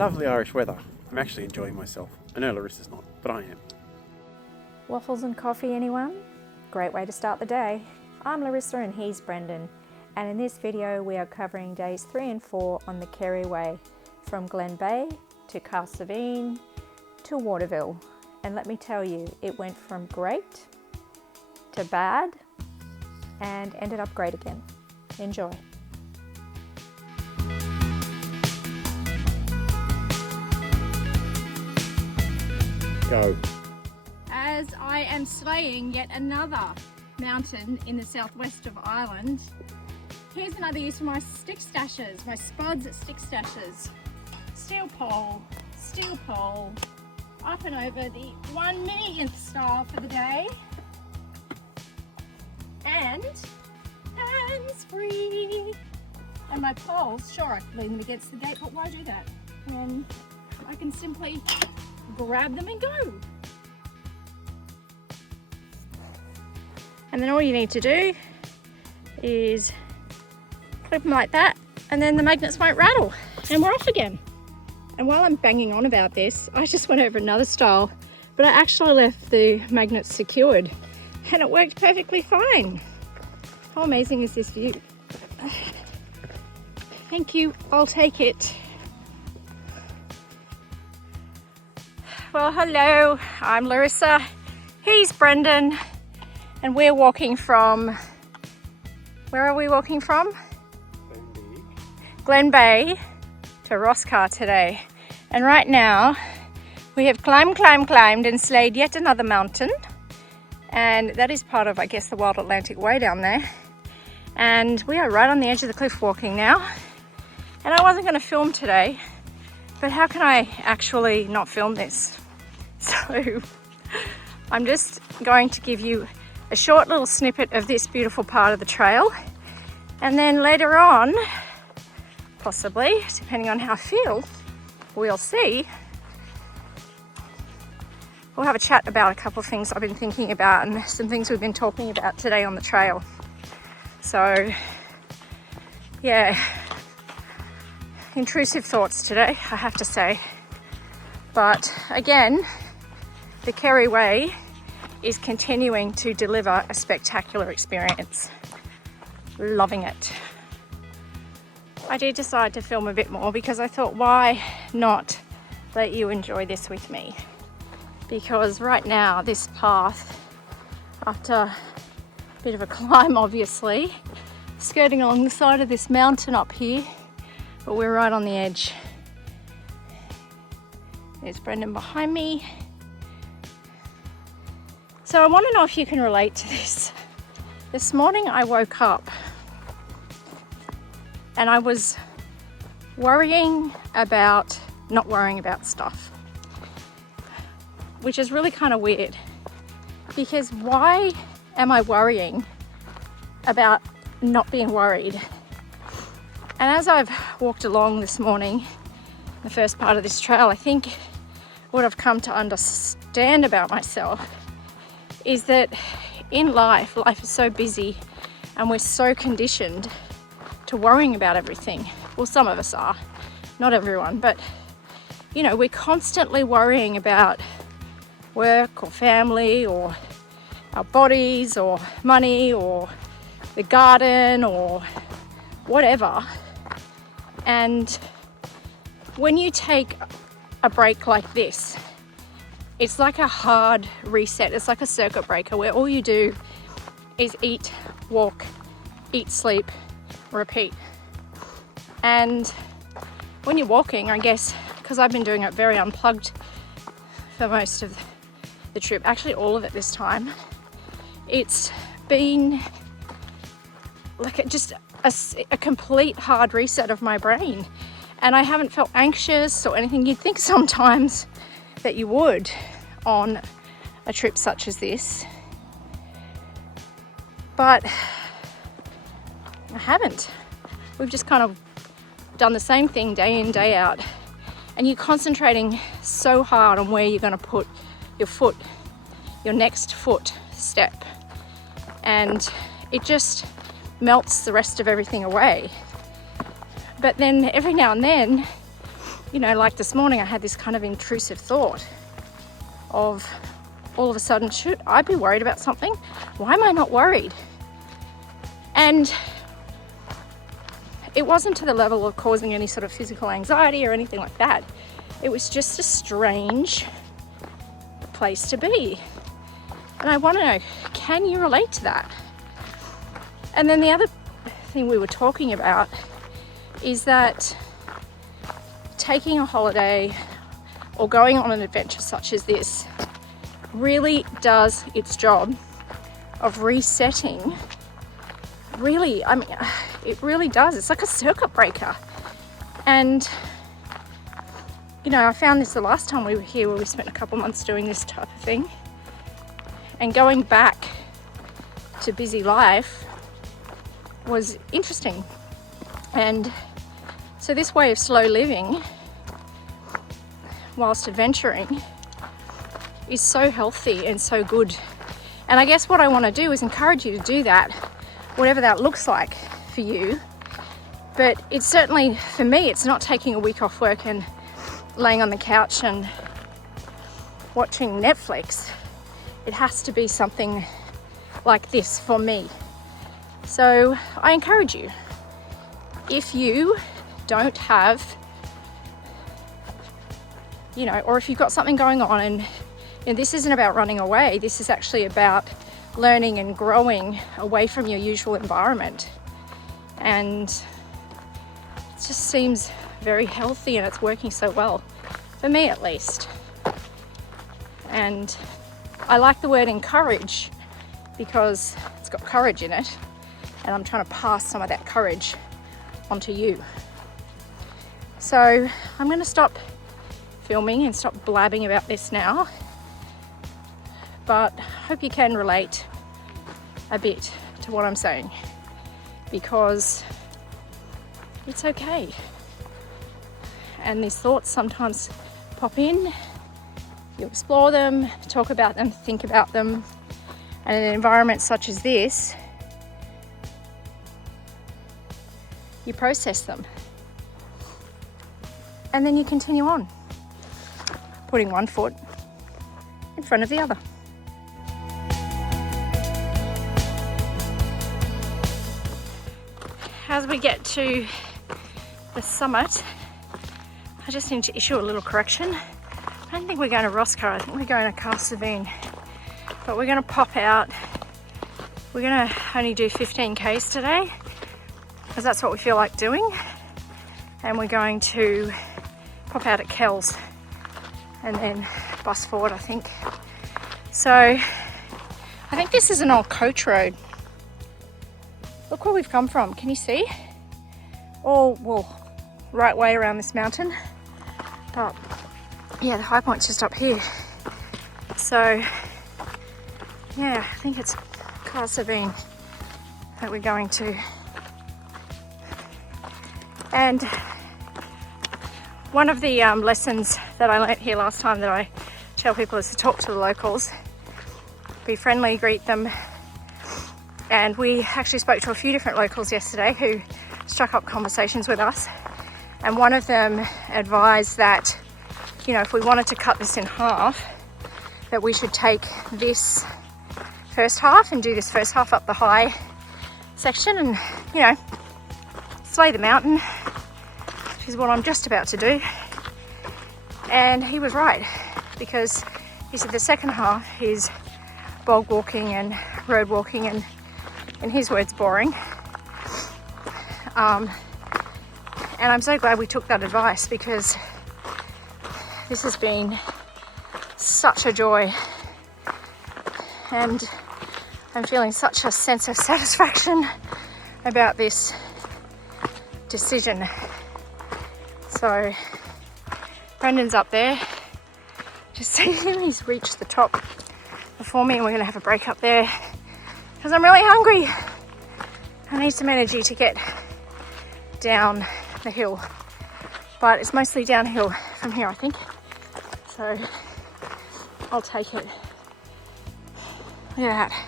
Lovely Irish weather. I'm actually enjoying myself. I know Larissa's not, but I am. Waffles and coffee, anyone? Great way to start the day. I'm Larissa and he's Brendan, and in this video we are covering days 3 and 4 on the Kerry Way, from Glen Bay to Castlevine to Waterville. And let me tell you, it went from great to bad and ended up great again. Enjoy. Go. As I am slaying yet another mountain in the southwest of Ireland, here's another use for my stick stashes, my spuds stick stashes. Steel pole, up and over the 1 millionth star for the day, and hands-free. And my poles, sure, I could lean them against the gate, but why do that when I can simply grab them and go? And then all you need to do is clip them like that, and then the magnets won't rattle, and we're off again. And while I'm banging on about this, I just went over another style, but I actually left the magnets secured and it worked perfectly fine. How amazing is this view? Thank you, I'll take it. Well, hello, I'm Larissa, he's Brendan, and we're walking from, where are we walking from? Glen Bay to Roscar today. And right now we have climbed and slayed yet another mountain, and that is part of, I guess, the Wild Atlantic Way down there. And we are right on the edge of the cliff walking now. And I wasn't going to film today, but how can I actually not film this? So I'm just going to give you a short little snippet of this beautiful part of the trail, and then later on, possibly, depending on how I feel, we'll see, we'll have a chat about a couple of things I've been thinking about and some things we've been talking about today on the trail. So yeah, intrusive thoughts today, I have to say. But again, the Kerry Way is continuing to deliver a spectacular experience. Loving it. I did decide to film a bit more because I thought, why not let you enjoy this with me? Because right now this path, after a bit of a climb obviously, skirting along the side of this mountain up here, but we're right on the edge. There's Brendan behind me. So I want to know if you can relate to this. This morning I woke up and I was worrying about not worrying about stuff, which is really kind of weird, because why am I worrying about not being worried? And as I've walked along this morning, the first part of this trail, I think what I've come to understand about myself is that in life is so busy and we're so conditioned to worrying about everything. Well, some of us are, not everyone, but you know, we're constantly worrying about work or family or our bodies or money or the garden or whatever. And when you take a break like this, it's like a hard reset. It's like a circuit breaker where all you do is eat, walk, eat, sleep, repeat. And when you're walking, I guess, because I've been doing it very unplugged for most of the trip, actually all of it this time, it's been like just a complete hard reset of my brain. And I haven't felt anxious or anything. You'd think sometimes that you would on a trip such as this, but I haven't. We've just kind of done the same thing day in, day out, and you're concentrating so hard on where you're going to put your foot, your next foot step, and it just melts the rest of everything away. But then every now and then you know, like this morning I had this kind of intrusive thought of all of a sudden, should I be worried about something? Why am I not worried? And it wasn't to the level of causing any sort of physical anxiety or anything like that. It was just a strange place to be. And I want to know, can you relate to that? And then the other thing we were talking about is that taking a holiday or going on an adventure such as this really does its job of resetting. Really, I mean, it really does. It's like a circuit breaker. And, you know, I found this the last time we were here, where we spent a couple months doing this type of thing. And going back to busy life was interesting. And so this way of slow living whilst adventuring is so healthy and so good. And I guess what I want to do is encourage you to do that, whatever that looks like for you. But it's certainly, for me, it's not taking a week off work and laying on the couch and watching Netflix. It has to be something like this for me. So I encourage you, if you don't have, you know, or if you've got something going on, and this isn't about running away, this is actually about learning and growing away from your usual environment. And it just seems very healthy, and it's working so well, for me at least. And I like the word encourage because it's got courage in it, and I'm trying to pass some of that courage onto you. So I'm going to stop filming and stop blabbing about this now, but I hope you can relate a bit to what I'm saying, because it's okay. And these thoughts sometimes pop in, you explore them, talk about them, think about them, and in an environment such as this, you process them. And then you continue on, putting one foot in front of the other. As we get to the summit, I just need to issue a little correction. I don't think we're going to Roscoe, I think we're going to Castlevine. But we're going to pop out. We're going to only do 15Ks today, because that's what we feel like doing. And we're going to pop out at Kells and then bus forward, I think. So I think this is an old coach road. Look where we've come from, can you see? All, well, right way around this mountain. But yeah, the high point's just up here. So yeah, I think it's Castlevine that we're going to. And one of the lessons that I learnt here last time that I tell people is to talk to the locals, be friendly, greet them. And we actually spoke to a few different locals yesterday who struck up conversations with us. And one of them advised that, you know, if we wanted to cut this in half, that we should take this first half and do this first half up the high section and, you know, slay the mountain, which is what I'm just about to do. And he was right, because he said the second half is bog walking and road walking and, in his words, boring. And I'm so glad we took that advice, because this has been such a joy, and I'm feeling such a sense of satisfaction about this decision. So Brendan's up there, just see him, he's reached the top before me, and we're going to have a break up there because I'm really hungry. I need some energy to get down the hill, but it's mostly downhill from here, I think, so I'll take it. Look at that.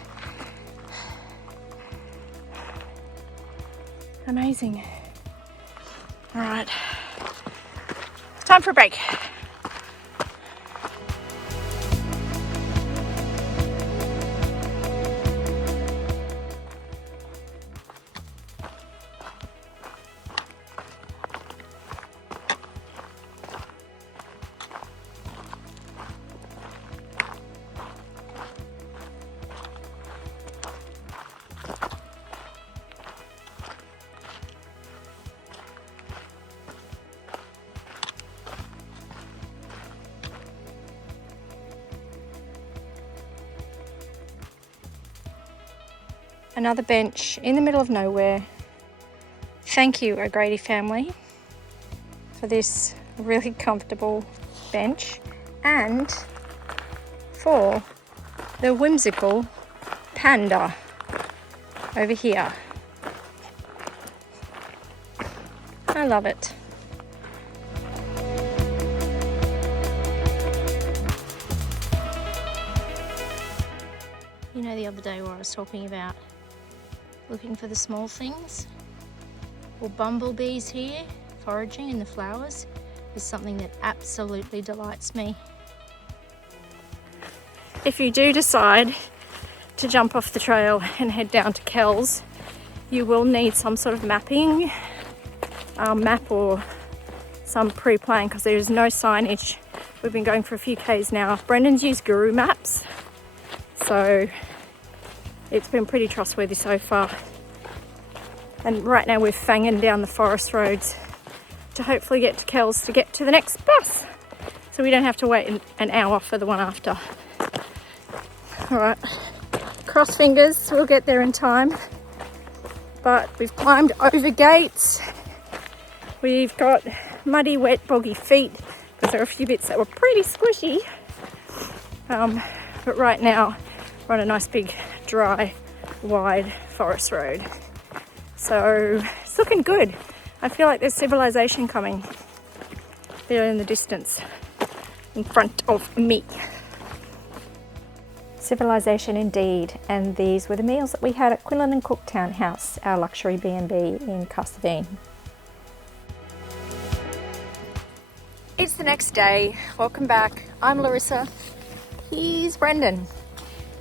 Amazing. All right, Time for a break. Another bench in the middle of nowhere. Thank you, O'Grady family, for this really comfortable bench and for the whimsical panda over here. I love it. You know, the other day where I was talking about looking for the small things? Well, bumblebees here, foraging in the flowers, is something that absolutely delights me. If you do decide to jump off the trail and head down to Kells, you will need some sort of mapping, map or some pre-plan, because there is no signage. We've been going for a few Ks now. Brendan's used Guru Maps, so it's been pretty trustworthy so far. And right now we're fanging down the forest roads to hopefully get to Kells to get to the next bus, so we don't have to wait an hour for the one after. All right, cross fingers, we'll get there in time. But we've climbed over gates. We've got muddy, wet, boggy feet because there are a few bits that were pretty squishy. But right now we're on a nice big, dry, wide forest road. So it's looking good. I feel like there's civilization coming there in the distance in front of me. Civilization indeed, and these were the meals that we had at Quinlan and Cook Townhouse, our luxury B&B in Castledean. It's the next day. Welcome back. I'm Larissa. He's Brendan,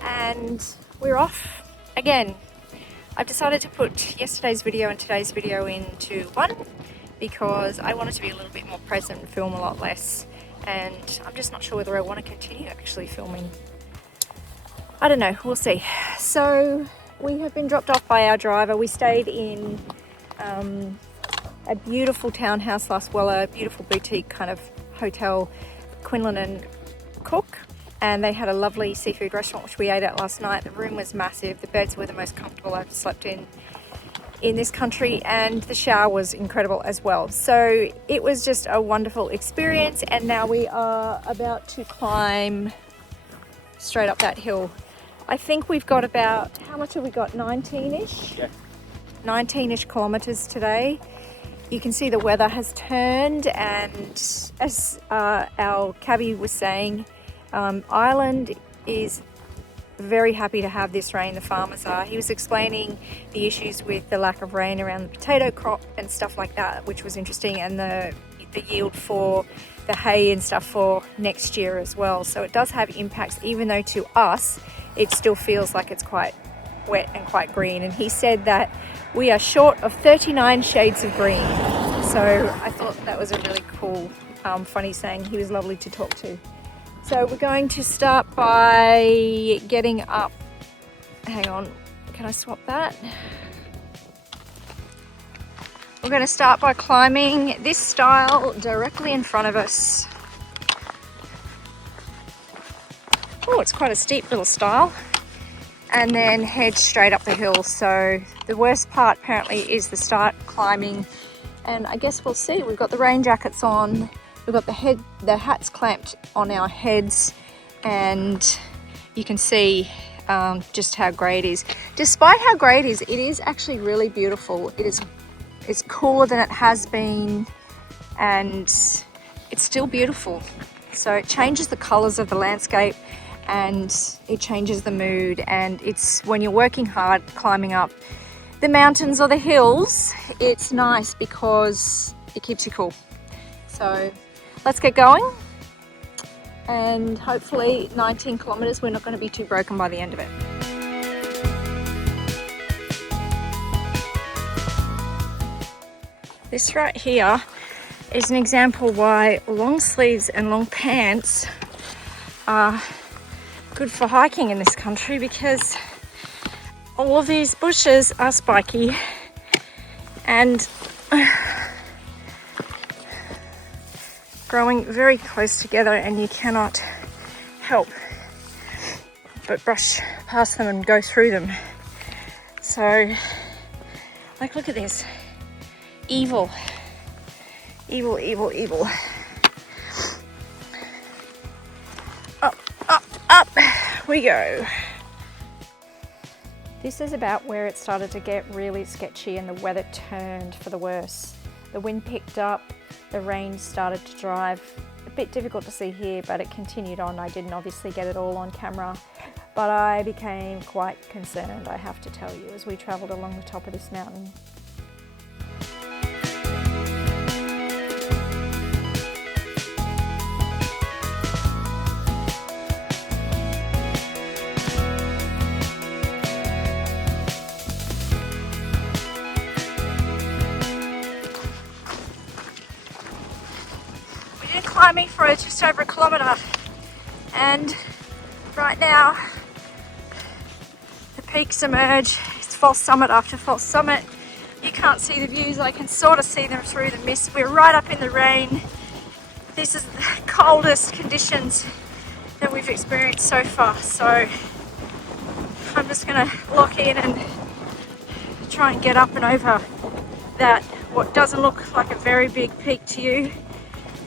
and we're off again. I've decided to put yesterday's video and today's video into one because I wanted to be a little bit more present and film a lot less, and I'm just not sure whether I want to continue actually filming. I don't know, we'll see. So we have been dropped off by our driver. We stayed in a beautiful townhouse last, well, a beautiful boutique kind of hotel, Quinlan and Cook, and they had a lovely seafood restaurant which we ate at last night. The room was massive, the beds were the most comfortable I've slept in this country, and the shower was incredible as well. So it was just a wonderful experience, and now we are about to climb straight up that hill. I think we've got about, how much have we got, 19-ish? Yeah. 19-ish kilometres today. You can see the weather has turned, and as our cabbie was saying, Ireland is very happy to have this rain, the farmers are. He was explaining the issues with the lack of rain around the potato crop and stuff like that, which was interesting, and the yield for the hay and stuff for next year as well. So it does have impacts, even though to us it still feels like it's quite wet and quite green. And he said that we are short of 39 shades of green. So I thought that was a really cool, funny saying. He was lovely to talk to. So we're going to start by getting up. Hang on, can I swap that? We're going to start by climbing this stile directly in front of us. Oh, it's quite a steep little stile. And then head straight up the hill. So the worst part apparently is the start climbing. And I guess we'll see. We've got the rain jackets on. We've got the hats clamped on our heads. And you can see just how grey it is. Despite how grey it is actually really beautiful. It's cooler than it has been, and it's still beautiful. So it changes the colours of the landscape, and it changes the mood. And it's when you're working hard climbing up the mountains or the hills, it's nice because it keeps you cool. So let's get going. And hopefully 19 kilometers, we're not going to be too broken by the end of it. This right here is an example why long sleeves and long pants are good for hiking in this country, because all of these bushes are spiky and growing very close together, and you cannot help but brush past them and go through them. So, like, look at this. Evil. Evil, evil, evil. Up, up, up we go. This is about where it started to get really sketchy and the weather turned for the worse. The wind picked up, the rain started to drive. A bit difficult to see here, but it continued on. I didn't obviously get it all on camera, but I became quite concerned, I have to tell you, as we travelled along the top of this mountain. Climbing for just over a kilometre, and right now the peaks emerge. It's false summit after false summit. You can't see the views, I can sort of see them through the mist. We're right up in the rain. This is the coldest conditions that we've experienced so far, so I'm just going to lock in and try and get up and over that. What doesn't look like a very big peak to you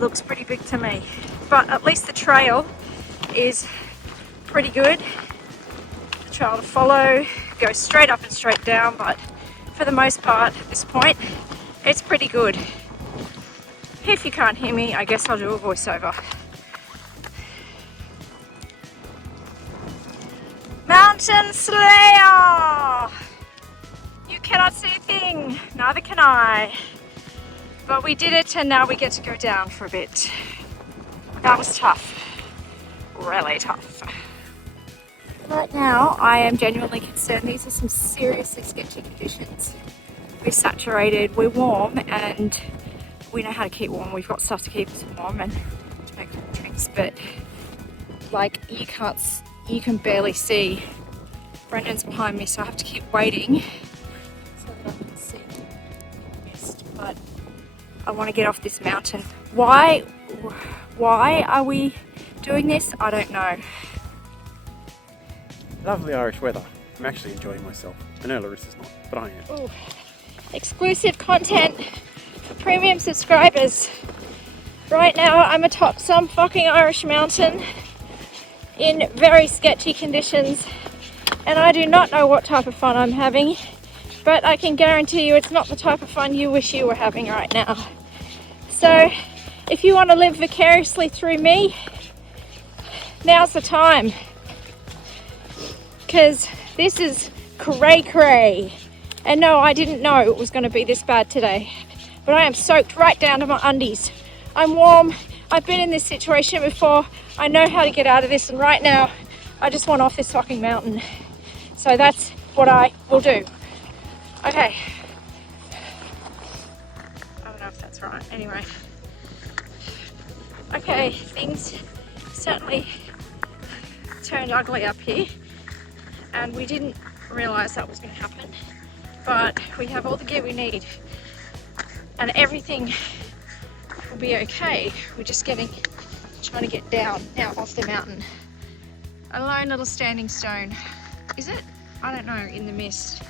looks pretty big to me, but at least the trail is pretty good. The trail to follow goes straight up and straight down, but for the most part at this point it's pretty good. If you can't hear me, I guess I'll do a voiceover. Mountain Slayer! You cannot see a thing, neither can I. But we did it, and now we get to go down for a bit. That was tough. Really tough. Right now, I am genuinely concerned. These are some seriously sketchy conditions. We're saturated, we're warm, and we know how to keep warm. We've got stuff to keep us warm and to make drinks, but like, you can barely see. Brendan's behind me, so I have to keep waiting so that I can see the mist. But I want to get off this mountain. Why are we doing this? I don't know. Lovely Irish weather. I'm actually enjoying myself. I know Larissa's not, but I am. Ooh. Exclusive content for premium subscribers. Right now I'm atop some fucking Irish mountain in very sketchy conditions, and I do not know what type of fun I'm having. But I can guarantee you it's not the type of fun you wish you were having right now. So if you want to live vicariously through me, now's the time. Because this is cray. And no, I didn't know it was going to be this bad today. But I am soaked right down to my undies. I'm warm. I've been in this situation before. I know how to get out of this, and right now I just want off this fucking mountain. So that's what I will do. Okay. I don't know if that's right. Anyway. Okay, things certainly turned ugly up here, and we didn't realise that was going to happen. But we have all the gear we need, and everything will be okay. We're just trying to get down now off the mountain. A lone little standing stone. Is it? I don't know, in the mist.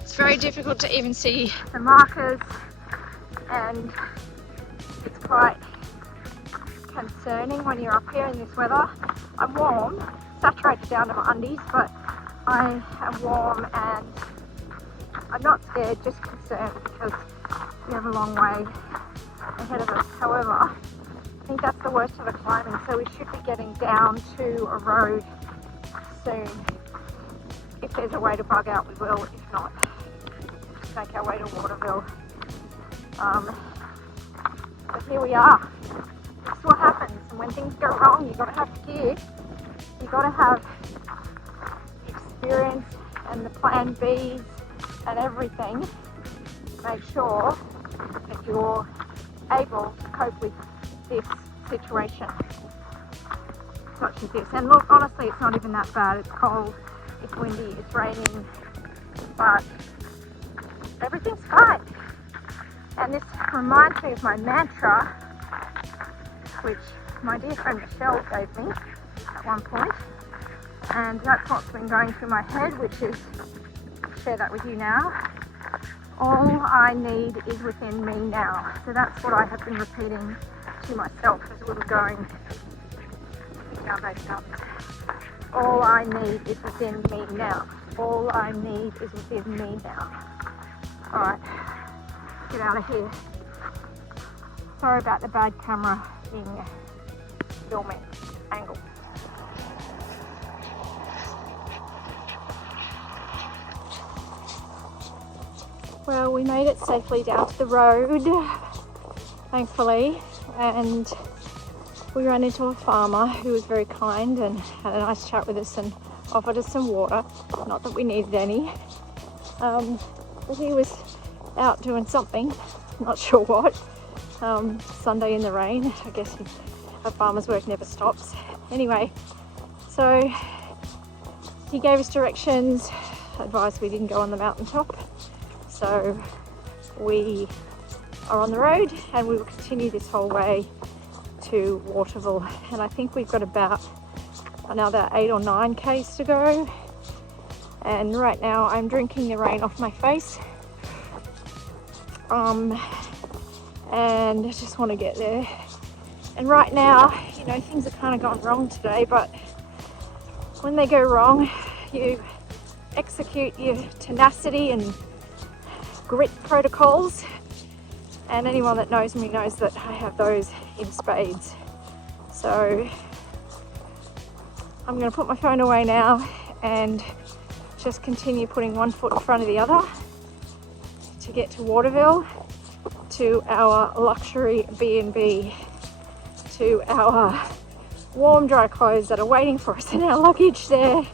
It's very difficult to even see the markers, and it's quite concerning when you're up here in this weather. I'm warm, saturated down to my undies, but I am warm and I'm not scared, just concerned because we have a long way ahead of us. However, I think that's the worst of the climbing, so we should be getting down to a road soon. If there's a way to bug out, we will. If not, make our way to Waterville. But here we are. when things go wrong, you've got to have gear. You've got to have experience and the plan Bs and everything. Make sure that you're able to cope with this situation, such as this. And look, honestly, it's not even that bad. It's cold, it's windy, it's raining, but everything's fine. And this reminds me of my mantra, which my dear friend Michelle gave me at one point, and that's what's been going through my head, which is, I'll share that with you now. All I need is within me now. So that's what I have been repeating to myself as we were going down those mountains. All I need is within me now. All I need is within me now. Alright, get out of here. Sorry about the bad camera in filming angle. Well, we made it safely down to the road, thankfully, and we ran into a farmer who was very kind and had a nice chat with us and offered us some water. Not that we needed any, but he was out doing something, not sure what. Sunday in the rain, I guess a farmer's work never stops. Anyway, so he gave us directions, advised we didn't go on the mountaintop. So we are on the road and we will continue this whole way to Waterville. And I think we've got about another 8 or 9 k's to go. And right now I'm drinking the rain off my face. And I just want to get there. And right now, you know, things are kind of gone wrong today, but when they go wrong, you execute your tenacity and grit protocols, and anyone that knows me knows that I have those in spades. So I'm going to put my phone away now and just continue putting one foot in front of the other to get to Waterville, to our luxury B&B, to our warm dry clothes that are waiting for us in our luggage there,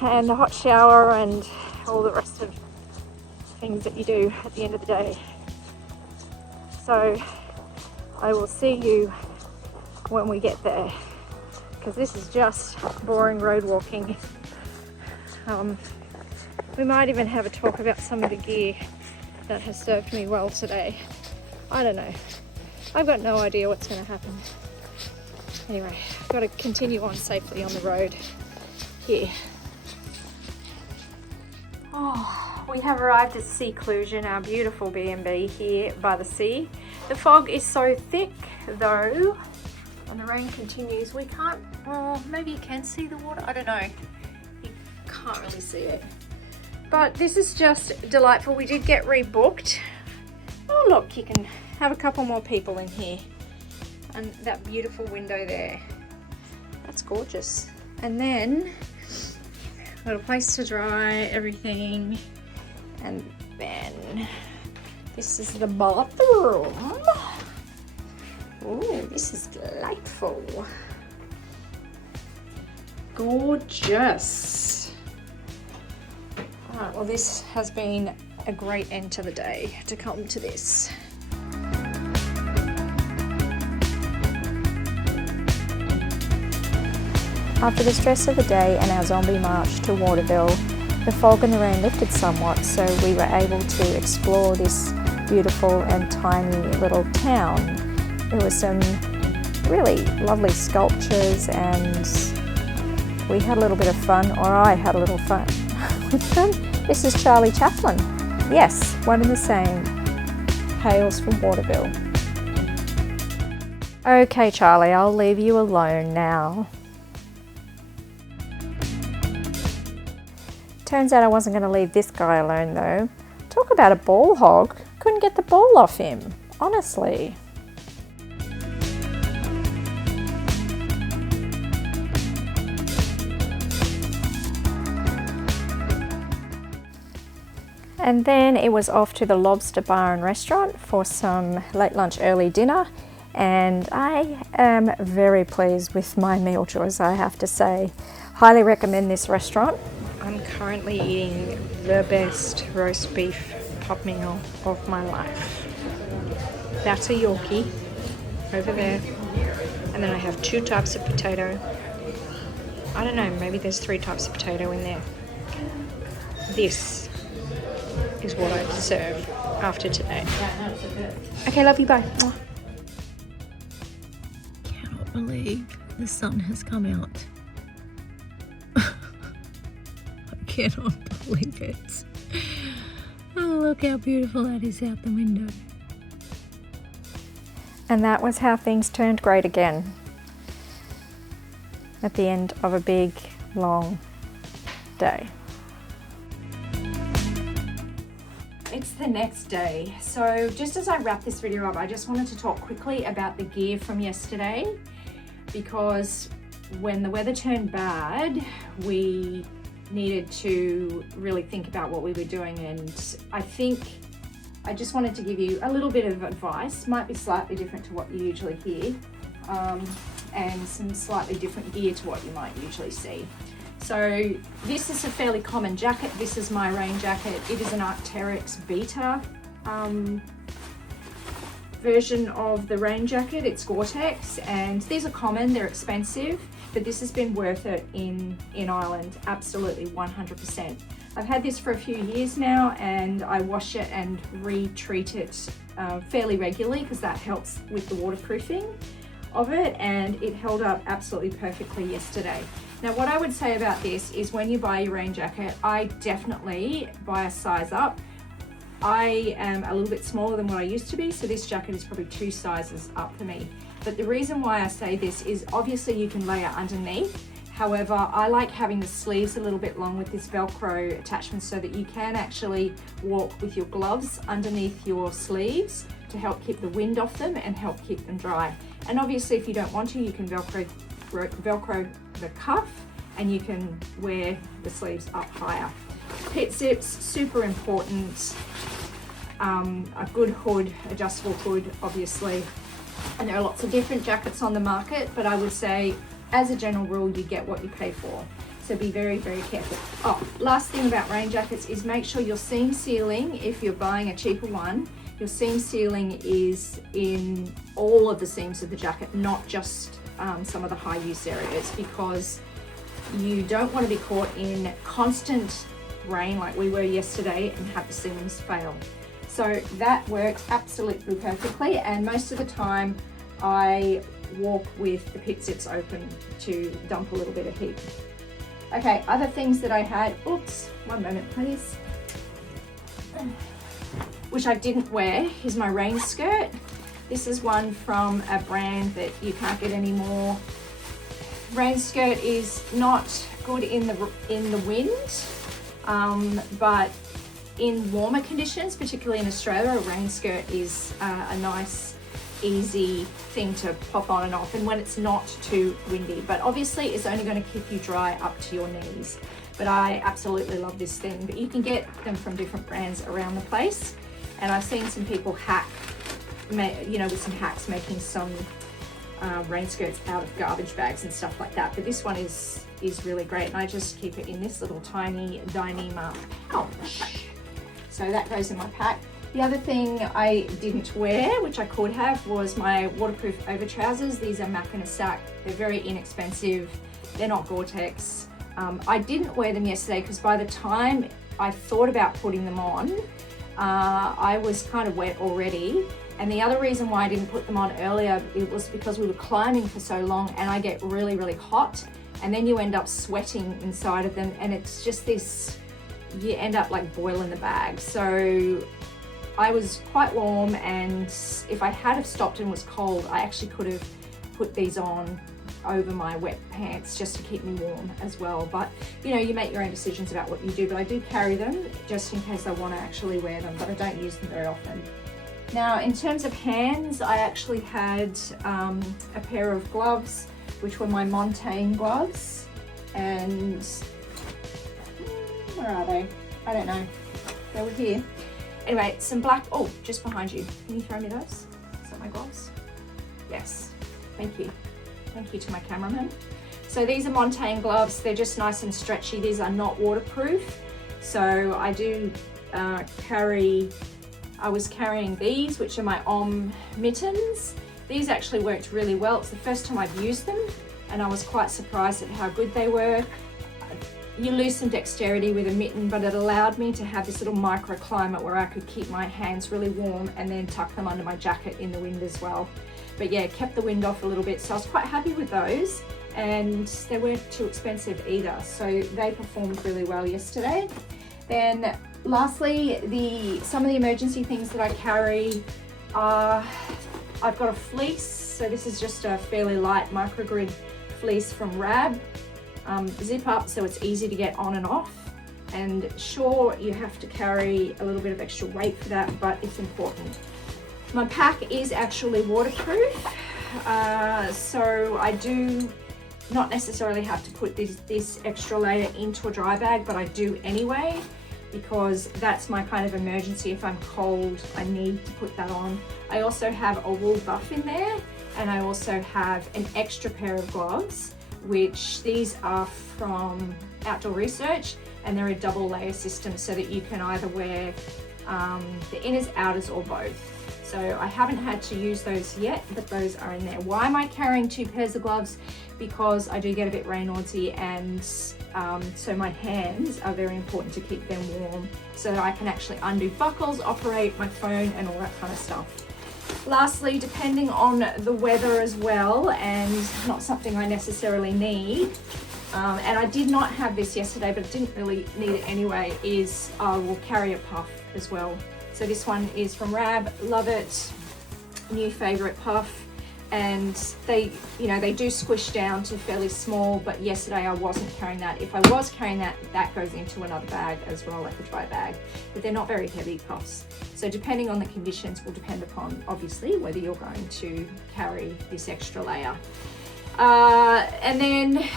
and a hot shower and all the rest of things that you do at the end of the day. So I will see you when we get there, because this is just boring road walking. We might even have a talk about some of the gear that has served me well today. I don't know. I've got no idea what's going to happen. Anyway, I've got to continue on safely on the road here. Oh, we have arrived at Seclusion, our beautiful B&B here by the sea. The fog is so thick though, and the rain continues. We can't, maybe you can see the water, I don't know. You can't really see it. But this is just delightful. We did get rebooked. Oh look, you can have a couple more people in here. And that beautiful window there. That's gorgeous. And then got a place to dry everything, and then this is the bathroom. Oh, this is delightful. Gorgeous. Alright, well this has been a great end to the day to come to this. After the stress of the day and our zombie march to Waterville, the fog and the rain lifted somewhat, so we were able to explore this beautiful and tiny little town. There were some really lovely sculptures, and we had a little bit of fun, or I had a little fun with them. This is Charlie Chaplin. Yes, one and the same. Hails from Waterville. Okay, Charlie, I'll leave you alone now. Turns out I wasn't going to leave this guy alone though. Talk about a ball hog. Couldn't get the ball off him, honestly. And then it was off to the Lobster Bar and Restaurant for some late lunch, early dinner. and I am very pleased with my meal choice, I have to say. Highly recommend this restaurant. I'm currently eating the best roast beef pub meal of my life. That's a Yorkie over there, and then I have 2 types of potato. I don't know, maybe there's 3 types of potato in there. This is what I deserve after today. Okay, love you, bye. Cannot believe the sun has come out. I cannot believe it. Oh, look how beautiful that is out the window. And that was how things turned great again at the end of a big, long day. It's the next day. So just as I wrap this video up, I just wanted to talk quickly about the gear from yesterday, because when the weather turned bad, we needed to really think about what we were doing, and I think I just wanted to give you a little bit of advice. Might be slightly different to what you usually hear, and some slightly different gear to what you might usually see. So this is a fairly common jacket. This is my rain jacket. It is an Arc'teryx Beta version of the rain jacket. It's Gore-Tex, and these are common, they're expensive, but this has been worth it in Ireland, absolutely 100%. I've had this for a few years now, and I wash it and retreat it fairly regularly because that helps with the waterproofing of it, and it held up absolutely perfectly yesterday. Now what I would say about this is when you buy your rain jacket, I definitely buy a size up. I am a little bit smaller than what I used to be, so this jacket is probably 2 sizes up for me. But the reason why I say this is obviously you can layer underneath. However, I like having the sleeves a little bit long with this Velcro attachment so that you can actually walk with your gloves underneath your sleeves to help keep the wind off them and help keep them dry. And obviously if you don't want to, you can Velcro the cuff, and you can wear the sleeves up higher. Pit zips, super important. A good hood, adjustable hood, obviously. And there are lots of different jackets on the market, but I would say as a general rule, you get what you pay for. So be very, very careful. Oh, last thing about rain jackets is make sure your seam sealing, if you're buying a cheaper one, your seam sealing is in all of the seams of the jacket, not just some of the high use areas, because you don't want to be caught in constant rain like we were yesterday and have the seams fail. So that works absolutely perfectly, and most of the time I walk with the pit zips open to dump a little bit of heat. Okay, other things that I had, oops, one moment please, which I didn't wear, is my rain skirt. This is one from a brand that you can't get anymore. Rain skirt is not good in the wind, but in warmer conditions, particularly in Australia, a rain skirt is a nice, easy thing to pop on and off, and when it's not too windy. But obviously it's only going to keep you dry up to your knees. But I absolutely love this thing. But you can get them from different brands around the place, and I've seen some people with some hacks making some rain skirts out of garbage bags and stuff like that. But this one is really great, and I just keep it in this little tiny Dyneema pouch. So that goes in my pack. The other thing I didn't wear, which I could have, was my waterproof over trousers. These are Mac in a Sack. They're very inexpensive. They're not Gore-Tex. I didn't wear them yesterday because by the time I thought about putting them on, I was kind of wet already. And the other reason why I didn't put them on earlier, it was because we were climbing for so long and I get really, really hot, and then you end up sweating inside of them, and it's just this, you end up like boiling the bag. So I was quite warm, and if I had have stopped and was cold, I actually could have put these on over my wet pants just to keep me warm as well. But you know, you make your own decisions about what you do, but I do carry them just in case I want to actually wear them, but I don't use them very often. Now, in terms of hands, I actually had a pair of gloves, which were my Montaigne gloves, and where are they? I don't know. They were here. Anyway, some black, oh, just behind you. Can you throw me those? Is that my gloves? Yes, thank you. Thank you to my cameraman. So these are Montane gloves. They're just nice and stretchy. These are not waterproof. So I do I was carrying these, which are my mittens. These actually worked really well. It's the first time I've used them, and I was quite surprised at how good they were. You lose some dexterity with a mitten, but it allowed me to have this little microclimate where I could keep my hands really warm and then tuck them under my jacket in the wind as well. But yeah, kept the wind off a little bit, so I was quite happy with those, and they weren't too expensive either, so they performed really well yesterday. Then lastly, some of the emergency things that I carry are, I've got a fleece, so this is just a fairly light microgrid fleece from Rab. Zip up so it's easy to get on and off, and sure, you have to carry a little bit of extra weight for that, but it's important. My pack is actually waterproof, so I do not necessarily have to put this extra layer into a dry bag, but I do anyway, because that's my kind of emergency. If I'm cold, I need to put that on. I also have a wool buff in there, and I also have an extra pair of gloves, which these are from Outdoor Research, and they're a double layer system so that you can either wear the inners, outers, or both. So I haven't had to use those yet, but those are in there. Why am I carrying 2 pairs of gloves? Because I do get a bit Raynaud's-y, and so my hands are very important to keep them warm so that I can actually undo buckles, operate my phone, and all that kind of stuff. Lastly, depending on the weather as well, and not something I necessarily need, and I did not have this yesterday, but I didn't really need it anyway, is I will carry a puff as well. So this one is from Rab, love it, new favorite puff, and they do squish down to fairly small, but yesterday I wasn't carrying that. If I was carrying that, that goes into another bag as well, like a dry bag, but they're not very heavy puffs. So depending on the conditions will depend upon, obviously, whether you're going to carry this extra layer. And then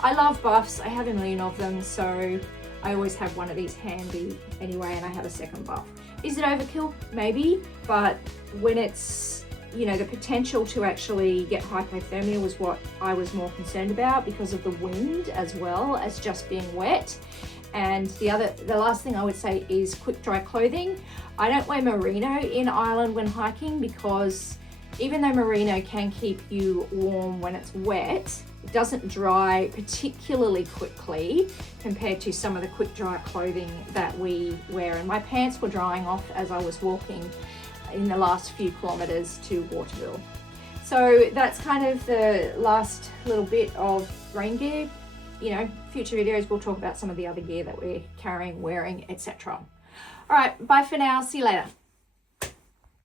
I love buffs. I have a million of them, so I always have one of these handy anyway, and I have a second buff. Is it overkill? Maybe, but when it's, the potential to actually get hypothermia was what I was more concerned about, because of the wind as well as just being wet. And the last thing I would say is quick dry clothing. I don't wear merino in Ireland when hiking, because even though merino can keep you warm when it's wet, it doesn't dry particularly quickly compared to some of the quick dry clothing that we wear. And my pants were drying off as I was walking in the last few kilometers to Waterville. So that's kind of the last little bit of rain gear. Future videos we'll talk about some of the other gear that we're carrying, wearing, etc. All right, bye for now. See you later.